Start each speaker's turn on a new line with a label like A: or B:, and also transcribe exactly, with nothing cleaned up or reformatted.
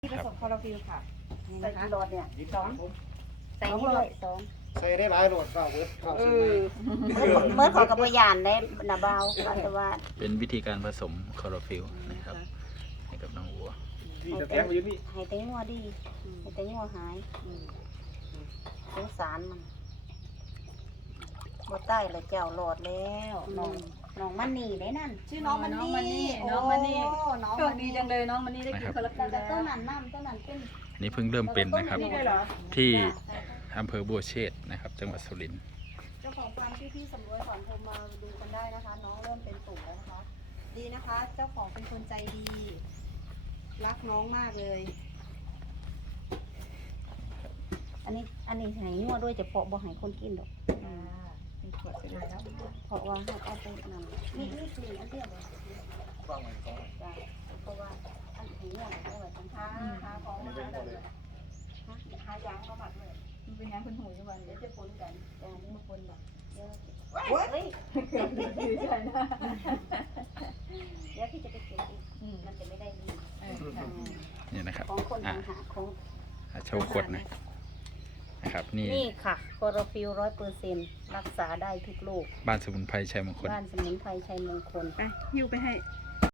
A: ที่ผสมคลอโรฟิลค่ะนี่
B: ใส่
A: นะคะ
B: กี่หลอดเนี่ย
A: สอง
B: ใส่นี่เลยสอง
C: ใส่ได้หลายโหลดเปล่าเวิร์ดเข้า
A: เอ
C: ซื้อ
A: อ
B: เมื่อขอกับพยานได้นาเบาแต่ว่า
D: เป็นวิธีการผสมคลอโรฟิลนะครับให้กับน้องวัว
C: นี่จะแทงไปอยู่นี่
B: ให้เต้งัวดีให้เต้งัวหายสงสารมันบ่ใต้เลยเจ้าหลอดแล้วน้องน้องมันนี่ได้นั่น
A: ชื่อน้องมัน
E: น้องมันนี่
A: นี่
E: น้องมันนี่
A: โอ้น้อง
E: โชคดีจังเลยน้องมันนี่ได้กินคอลลาเจ
B: แต่
E: น
B: ต้
E: แล้
B: น
E: ว
B: นั้นน้ำต้นนั้นเป็น
D: อันนี้เพิ่งเริ่มเป็นนะครับ
A: นี่ด้วยเหรอ
D: ที่อำเภอบัวเชษฐ์นะครับ จังหวัดสุรินทร์
A: เจ้าของฟาร์มที่พี่สำรวยขอนโทรมาดูกันได้นะคะ น้องเริ่มเป็นตุ่มแล้วนะคะ ดีนะคะ เจ้าของเป็นคนใจดี รักน้องมากเลย
B: อันนี้อันนี้ให้งัวด้วยจะเพาะบ่ให้คนกินดอก
A: อ่ามีขวดไปเลยแล้ว
B: เพราะว่าให้เอาไปนั่นนี่นี่คืออันเดียวเลย
C: ฟังไว้ก่อน
B: จ้ะเพราะว่าอันนี้งัวเอาไว้ตั้ง
A: หาหาของมาหาเลยหายางมาหมัดเลย
E: มันเป็นยังเป็นหูอยู่วัน
B: เดี๋
E: เดี๋
B: ย
E: ยว ว
B: จะปนกันจ้ะนี่มาปนดอกเดี๋ยว
A: เว้ย
B: เฮ้ย
E: ดีใจนะ
B: เดี๋ยวพี่จะไปเก็บอีก
E: อืม
B: มันจะไม่ได้ดี
E: เออค่ะ
D: นี่นะครับ
B: ของคน
D: อ่ะ
B: ต่างหากของ
D: อ่ะโชว์ขวดหนะนะครับ นี่
B: นี่ค่ะคลอโรฟิลร้อยเปอร์เซ็นต์รักษาได้ทุกโรค
D: บ้านสมุนไพรชัยมงคล
B: บ้านสมุนไพรชัยมงคล
A: ไปหิ้วไปให้